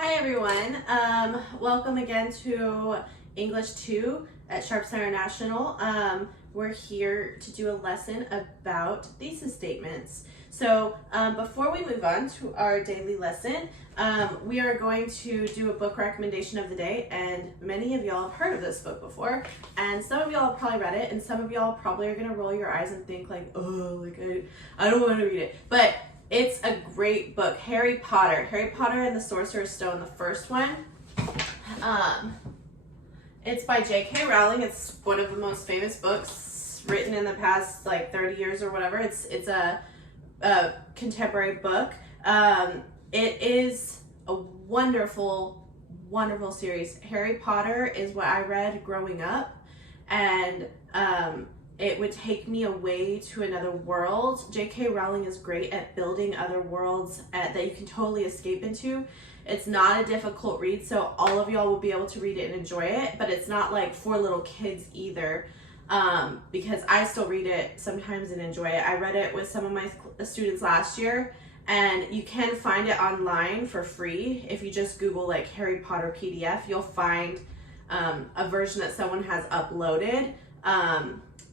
Hi everyone, welcome again to English 2 at Sharps International. We're here to do a lesson about thesis statements. So before we move on to our daily lesson, we are going to do a book recommendation of the day, and many of y'all have heard of this book before, and some of y'all have probably read it, and some of y'all probably are going to roll your eyes and think like, oh, like I don't want to read it, but it's a great book. Harry Potter and the Sorcerer's Stone, the first one. It's by J.K. Rowling. It's one of the most famous books written in the past like 30 years or whatever. It's a contemporary book. It is a wonderful series. Harry Potter is what I read growing up, and it would take me away to another world. J.K. Rowling is great at building other worlds that you can totally escape into. It's not a difficult read, so all of y'all will be able to read it and enjoy it, but it's not like for little kids either, because I still read it sometimes and enjoy it. I read it with some of my students last year, and you can find it online for free. If you just Google like Harry Potter PDF, you'll find a version that someone has uploaded.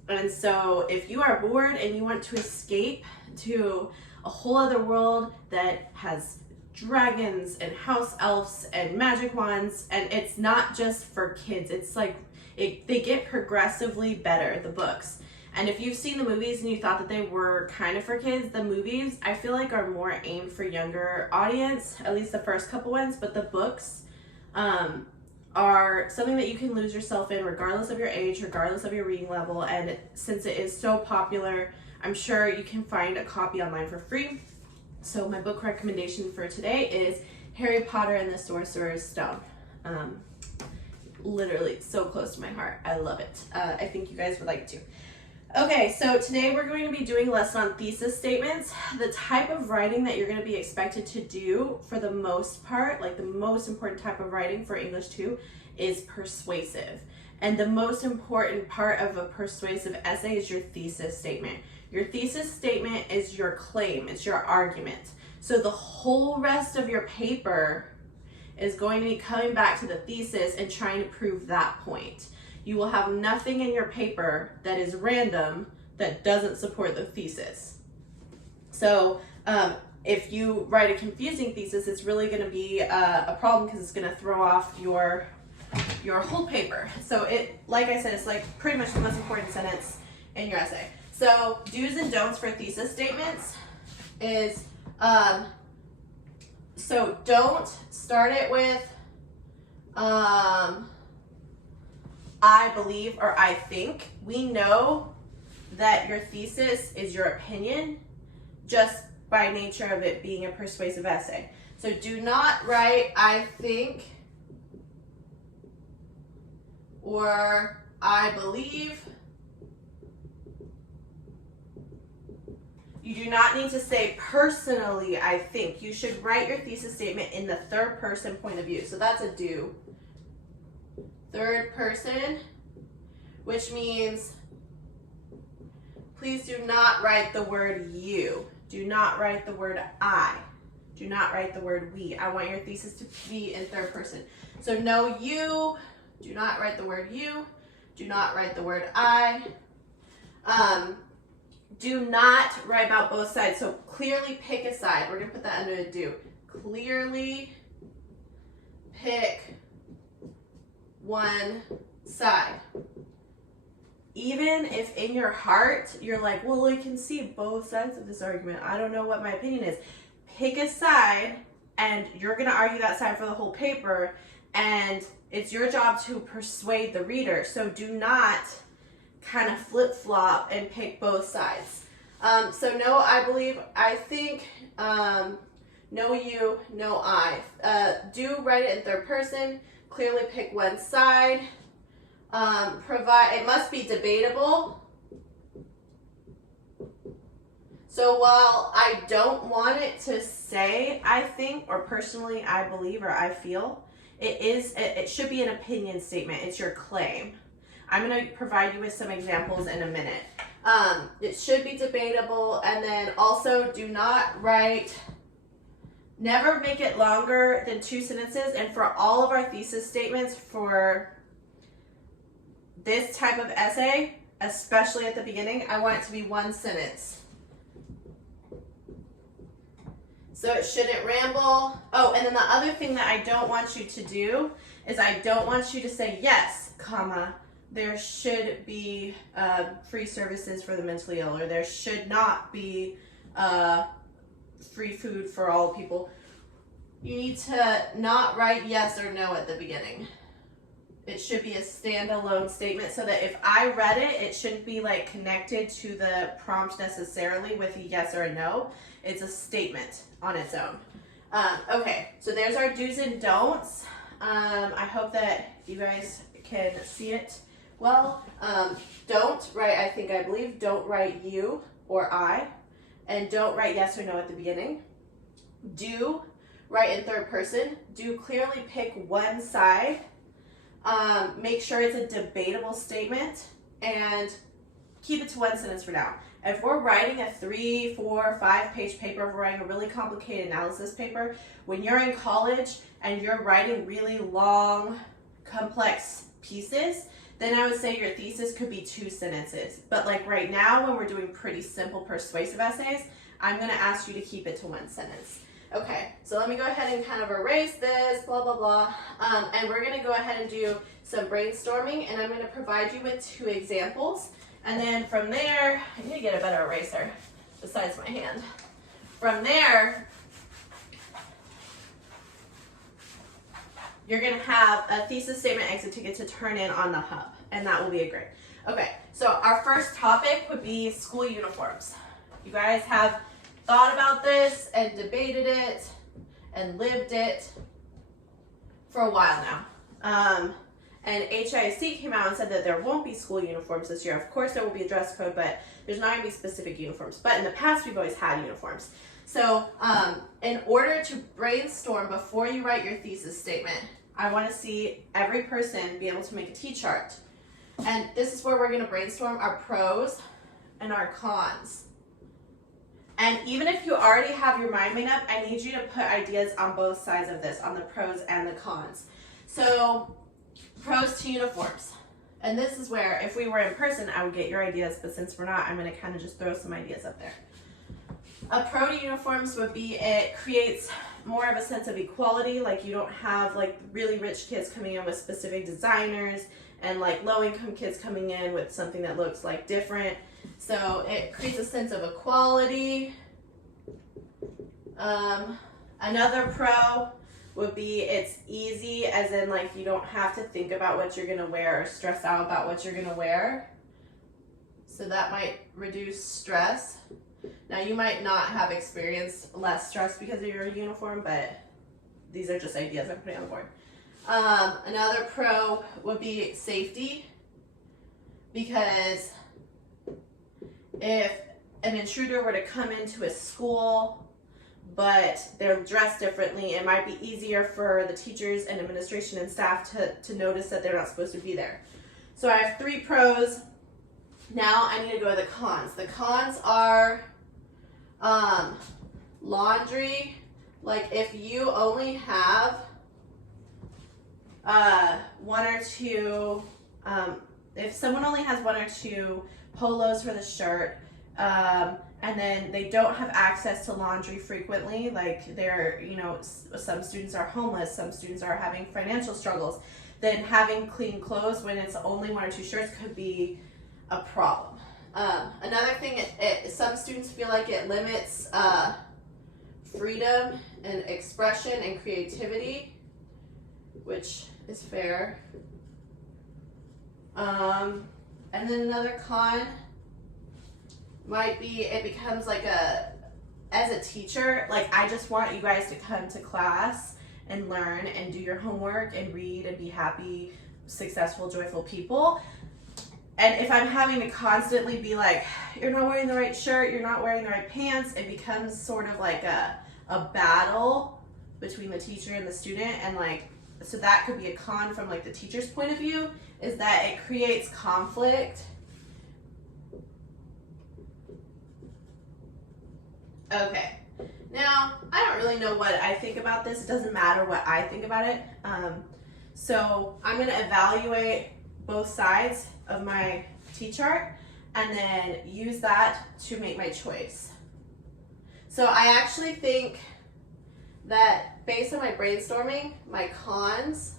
And so if you are bored and you want to escape to a whole other world that has dragons and house elves and magic wands, and it's not just for kids, it's like they get progressively better, the books. And if you've seen the movies and you thought that they were kind of for kids, the movies I feel like are more aimed for younger audience, at least the first couple ones, but the books are something that you can lose yourself in regardless of your age, regardless of your reading level, and since it is so popular, I'm sure you can find a copy online for free. So my book recommendation for today is Harry Potter and the Sorcerer's Stone. Literally so close to my heart. I love it. I think you guys would like to. Okay, so today we're going to be doing a lesson on thesis statements. The type of writing that you're going to be expected to do for the most part, like the most important type of writing for English 2 is persuasive. And the most important part of a persuasive essay is your thesis statement. Your thesis statement is your claim, it's your argument. So the whole rest of your paper is going to be coming back to the thesis and trying to prove that point. You will have nothing in your paper that is random that doesn't support the thesis. So if you write a confusing thesis, it's really going to be a problem because it's going to throw off your whole paper. So like I said, it's like pretty much the most important sentence in your essay. So do's and don'ts for thesis statements is, so don't start it with I believe or I think. We know that your thesis is your opinion just by nature of it being a persuasive essay. So do not write I think or I believe. You do not need to say personally I think. You should write your thesis statement in the third person point of view. So that's a do. Third person, which means please do not write the word you. Do not write the word I. Do not write the word we. I want your thesis to be in third person. So no you. Do not write the word you. Do not write the word I. Do not write about both sides. So clearly pick a side. We're going to put that under a do. Clearly pick one side. Even if in your heart you're like, well, I can see both sides of this argument. I don't know what my opinion is. Pick a side, and you're going to argue that side for the whole paper, and it's your job to persuade the reader. So do not kind of flip-flop and pick both sides. So no, I believe, I think, no you, no I. Do write it in third person. Clearly pick one side. It must be debatable. So while I don't want it to say I think or personally I believe or I feel, it should be an opinion statement. It's your claim. I'm going to provide you with some examples in a minute. It should be debatable, and then also do not write Never make it longer than 2 sentences, and for all of our thesis statements for this type of essay, especially at the beginning, I want it to be 1 sentence. So it shouldn't ramble. Oh, and then the other thing that I don't want you to do is I don't want you to say yes, comma, there should be free services for the mentally ill, or there should not be free food for all people. You need to not write yes or no at the beginning. It should be a standalone statement so that if I read it, it shouldn't be like connected to the prompt necessarily with a yes or a no. It's a statement on its own. Okay, so there's our do's and don'ts. I hope that you guys can see it well. Don't write I believe, don't write you or I, and don't write yes or no at the beginning. Do write in third person. Do clearly pick one side. Make sure it's a debatable statement, and keep it to 1 sentence for now. If we're writing a 3, 4, 5 page paper, if we're writing a really complicated analysis paper, when you're in college and you're writing really long, complex pieces, then I would say your thesis could be 2 sentences. But like right now, when we're doing pretty simple persuasive essays, I'm gonna ask you to keep it to 1 sentence. Okay, so let me go ahead and kind of erase this, blah, blah, blah. And we're gonna go ahead and do some brainstorming, and I'm gonna provide you with 2 examples. And then from there, I need to get a better eraser besides my hand. From there, you're gonna have a thesis statement exit ticket to turn in on the hub, and that will be a great. Okay, so our first topic would be school uniforms. You guys have thought about this and debated it and lived it for a while now. And HIC came out and said that there won't be school uniforms this year. Of course there will be a dress code, but there's not going to be specific uniforms. But in the past, we've always had uniforms. So in order to brainstorm before you write your thesis statement, I want to see every person be able to make a T-chart. And this is where we're going to brainstorm our pros and our cons. And even if you already have your mind made up, I need you to put ideas on both sides of this, on the pros and the cons. So, pros to uniforms. And this is where, if we were in person, I would get your ideas, but since we're not, I'm going to kind of just throw some ideas up there. A pro to uniforms would be it creates more of a sense of equality, like you don't have like really rich kids coming in with specific designers and like low-income kids coming in with something that looks like different. So it creates a sense of equality. Another pro would be it's easy, as in like you don't have to think about what you're gonna wear or stress out about what you're gonna wear. So that might reduce stress. Now you might not have experienced less stress because of your uniform, but these are just ideas I'm putting on the board. Another pro would be safety, because if an intruder were to come into a school but they're dressed differently, it might be easier for the teachers and administration and staff to notice that they're not supposed to be there. So I have 3 pros. Now I need to go to the cons. The cons are laundry. Like if you only have 1 or 2, if someone only has 1 or 2 polos for the shirt, and then they don't have access to laundry frequently, like they're, you know, some students are homeless, some students are having financial struggles, then having clean clothes when it's only 1 or 2 shirts could be a problem. Another thing, some students feel like it limits freedom and expression and creativity, which is fair. And then another con might be it becomes like as a teacher, like I just want you guys to come to class and learn and do your homework and read and be happy, successful, joyful people. And if I'm having to constantly be like, you're not wearing the right shirt, you're not wearing the right pants, it becomes sort of like a battle between the teacher and the student. And like, so that could be a con from like the teacher's point of view, is that it creates conflict. Okay, now I don't really know what I think about this. It doesn't matter what I think about it. So I'm going to evaluate both sides of my T-chart and then use that to make my choice. So I actually think that based on my brainstorming, my cons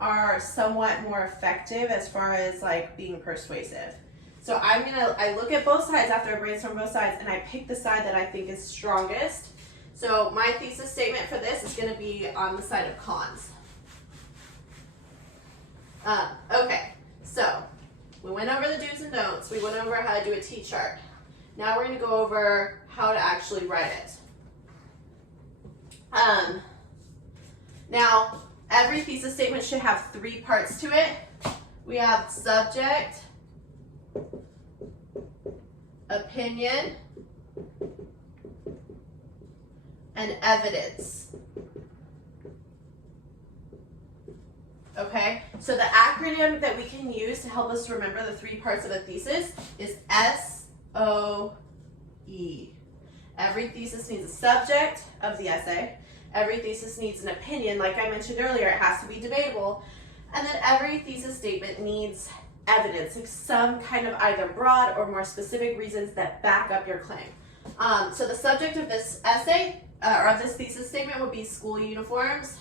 are somewhat more effective as far as like being persuasive. So I look at both sides after I brainstorm both sides and I pick the side that I think is strongest. So my thesis statement for this is going to be on the side of cons. Okay, so we went over the do's and don'ts. We went over how to do a T-chart. Now we're going to go over how to actually write it. Now, every thesis statement should have 3 parts to it. We have subject, opinion, and evidence. Okay, so the acronym that we can use to help us remember the 3 parts of a thesis is SOE. Every thesis needs a subject of the essay. Every thesis needs an opinion. Like I mentioned earlier, it has to be debatable. And then every thesis statement needs evidence, like some kind of either broad or more specific reasons that back up your claim. So the subject of this essay, or of this thesis statement, would be school uniforms.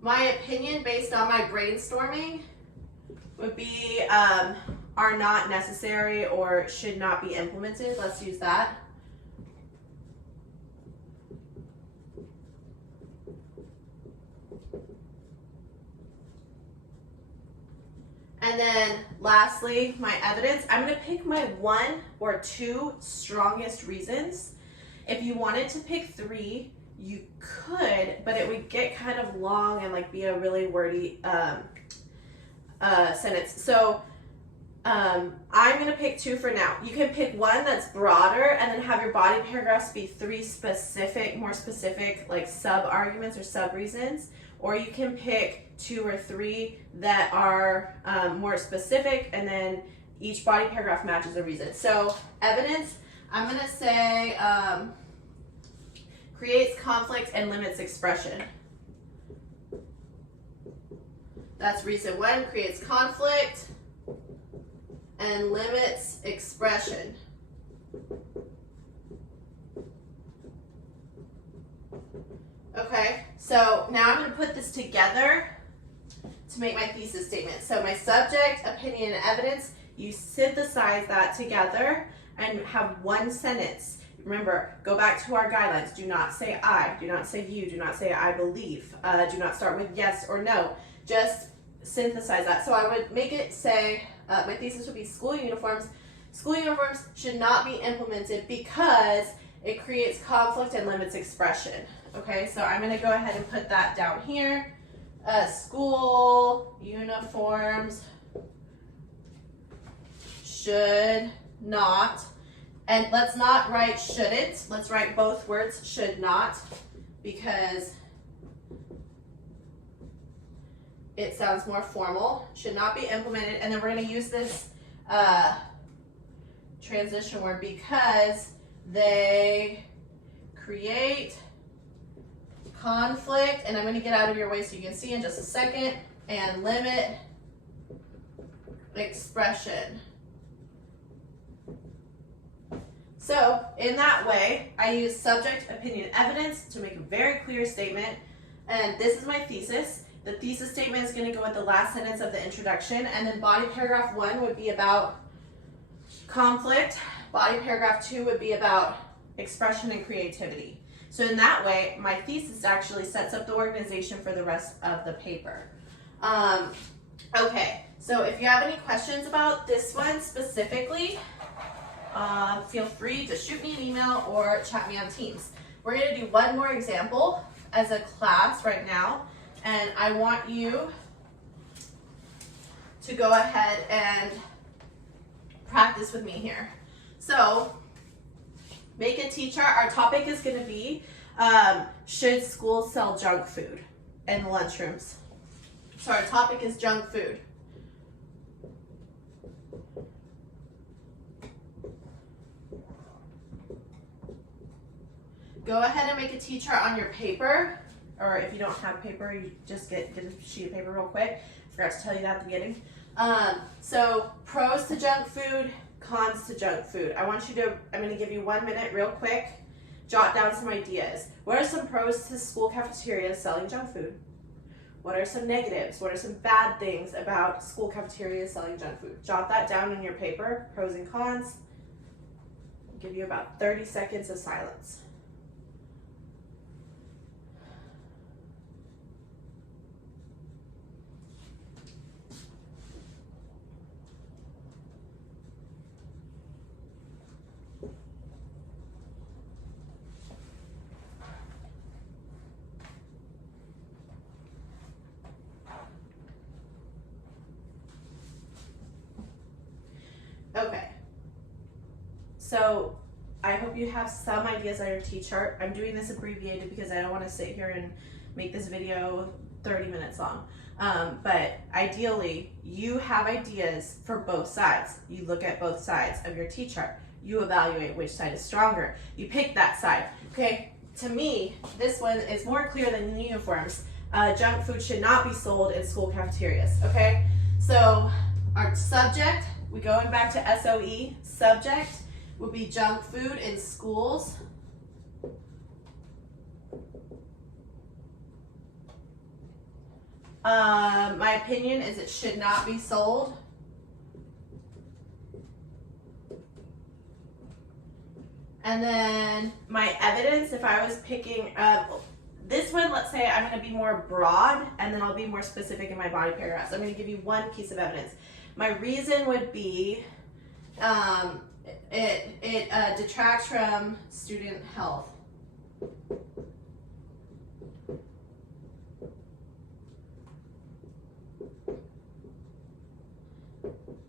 My opinion, based on my brainstorming, would be are not necessary or should not be implemented. Let's use that. And then lastly, my evidence. I'm going to pick my 1 or 2 strongest reasons. If you wanted to pick 3, you could, but it would get kind of long and like be a really wordy sentence. So I'm going to pick 2 for now. You can pick 1 that's broader and then have your body paragraphs be 3 specific, more specific, like sub-arguments or sub-reasons. Or you can pick 2 or 3 that are more specific and then each body paragraph matches a reason. So evidence, I'm going to say creates conflict and limits expression. That's reason 1, creates conflict and limits expression. Okay, so now I'm going to put this together to make my thesis statement. So my subject, opinion, and evidence, you synthesize that together and have 1 sentence. Remember, go back to our guidelines. Do not say I, do not say you, do not say I believe. Do not start with yes or no. Just synthesize that. So I would make it say, my thesis would be school uniforms. School uniforms should not be implemented because it creates conflict and limits expression. Okay, so I'm going to go ahead and put that down here. School uniforms should not, and let's not write shouldn't, let's write both words, should not, because it sounds more formal, should not be implemented. And then we're going to use this transition word because they create conflict, and I'm going to get out of your way so you can see in just a second, and limit expression. So in that way, I use subject, opinion, evidence to make a very clear statement, and this is my thesis. The thesis statement is going to go with the last sentence of the introduction, and then body paragraph 1 would be about conflict. Body paragraph 2 would be about expression and creativity. So in that way, my thesis actually sets up the organization for the rest of the paper. Okay, so if you have any questions about this one specifically, feel free to shoot me an email or chat me on Teams. We're going to do one more example as a class right now, and I want you to go ahead and practice with me here. So make a T-chart. Our topic is going to be, should schools sell junk food in the lunchrooms? So our topic is junk food. go ahead and make a T-chart on your paper, or if you don't have paper, you just get a sheet of paper real quick. Forgot to tell you that at the beginning. So pros to junk food, cons to junk food. I'm going to give you 1 minute real quick. Jot down some ideas. What are some pros to school cafeterias selling junk food? What are some negatives? What are some bad things about school cafeterias selling junk food? Jot that down in your paper, pros and cons. I'll give you about 30 seconds of silence. Okay, so I hope you have some ideas on your T-chart. I'm doing this abbreviated because I don't want to sit here and make this video 30 minutes long. But ideally, you have ideas for both sides. You look at both sides of your T-chart. You evaluate which side is stronger. You pick that side. Okay, to me, this one is more clear than uniforms. Junk food should not be sold in school cafeterias. Okay, so our subject, we going back to SOE, subject would be junk food in schools. My opinion is it should not be sold. And then my evidence, if I was picking this one, let's say I'm going to be more broad and then I'll be more specific in my body paragraph. So I'm going to give you one piece of evidence. My reason would be it detracts from student health.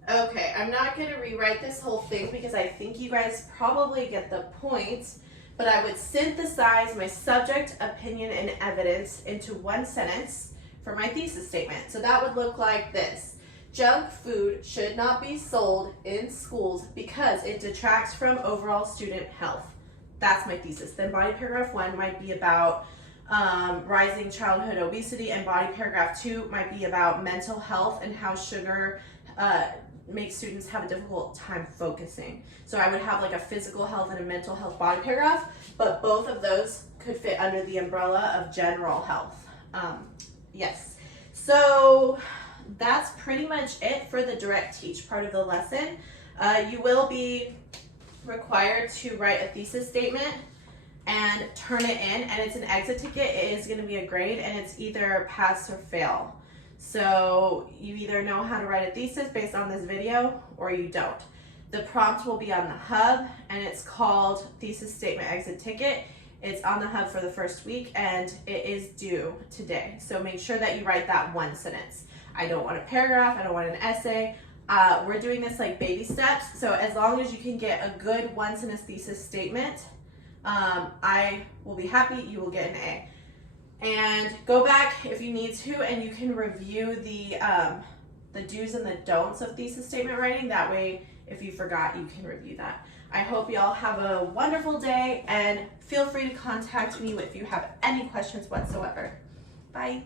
Okay, I'm not going to rewrite this whole thing because I think you guys probably get the point, but I would synthesize my subject, opinion, and evidence into one sentence for my thesis statement. So that would look like this. Junk food should not be sold in schools because it detracts from overall student health. That's my thesis. Then body paragraph 1 might be about rising childhood obesity, and body paragraph 2 might be about mental health and how sugar makes students have a difficult time focusing. So I would have like a physical health and a mental health body paragraph, but both of those could fit under the umbrella of general health. Yes. So that's pretty much it for the direct teach part of the lesson. You will be required to write a thesis statement and turn it in, and it's an exit ticket. It is going to be a grade, and it's either pass or fail. So you either know how to write a thesis based on this video or you don't. The prompt will be on the hub, and it's called Thesis Statement Exit Ticket. It's on the hub for the first week, and it is due today. So make sure that you write that one sentence. I don't want a paragraph, I don't want an essay. We're doing this like baby steps, so as long as you can get a good one sentence thesis statement, I will be happy, you will get an A. And go back if you need to, and you can review the do's and the don'ts of thesis statement writing. That way, if you forgot, you can review that. I hope you all have a wonderful day, and feel free to contact me if you have any questions whatsoever. Bye.